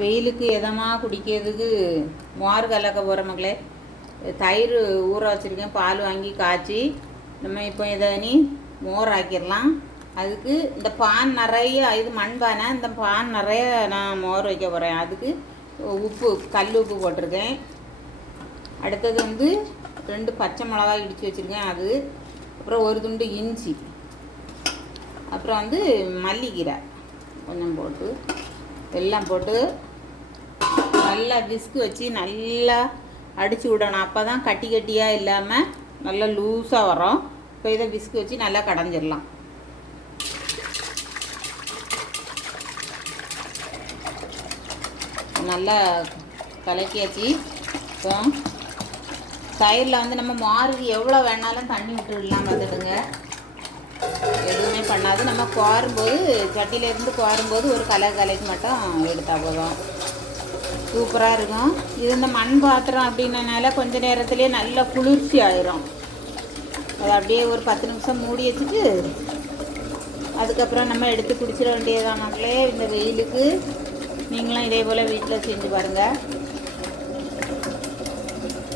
வெயிலுக்கு இதமாக குடிக்கிறதுக்கு மோர் கலக்க போகிற மக்களே. தயிர் ஊற வச்சுருக்கேன், பால் வாங்கி காய்ச்சி நம்ம இப்போ இதை நீ மோர் ஆக்கிடலாம். அதுக்கு இந்த பான் நிறைய, இது மண்பானை, இந்த பான் நிறைய நான் மோர் வைக்க போகிறேன். அதுக்கு உப்பு, கல் உப்பு போட்டிருக்கேன். அடுத்தது 2 பச்சை மிளகாய் இடித்து வச்சுருக்கேன், அது. அப்புறம் ஒரு துண்டு இஞ்சி, அப்புறம் மல்லிக்கீரை கொஞ்சம் போட்டு எல்லாம் போட்டு நல்லா விஸ்கு வச்சு நல்லா அடித்து விடணும். அப்போ தான் கட்டி கட்டியாக இல்லாமல் நல்லா லூஸாக வரும். இப்போ இதை விஸ்கு வச்சு நல்லா கடைஞ்சிடலாம். நல்லா கலக்கியாச்சு. இப்போ தயிரில் நம்ம மாறுக்கு எவ்வளோ வேணாலும் தண்ணி விட்டுடலாம். பார்த்துடுங்க, எதுவுமே பண்ணாது. நம்ம கோரும்போது, சட்டியிலேருந்து கோரும்போது ஒரு கலக்கி மட்டும் எடுத்தால் போதும். சூப்பராக இருக்கும். இது இந்த மண் பாத்திரம் அப்படின்னனால கொஞ்சம் நேரத்துலேயே நல்லா குளிர்ச்சி ஆயிரும். அதை அப்படியே ஒரு 10 நிமிஷம் மூடி வச்சுட்டு அதுக்கப்புறம் நம்ம எடுத்து குடிச்சிட வேண்டியதான் மக்களே. இந்த வெயிலுக்கு நீங்களும் இதே போல் வீட்டில் செஞ்சு பாருங்கள்.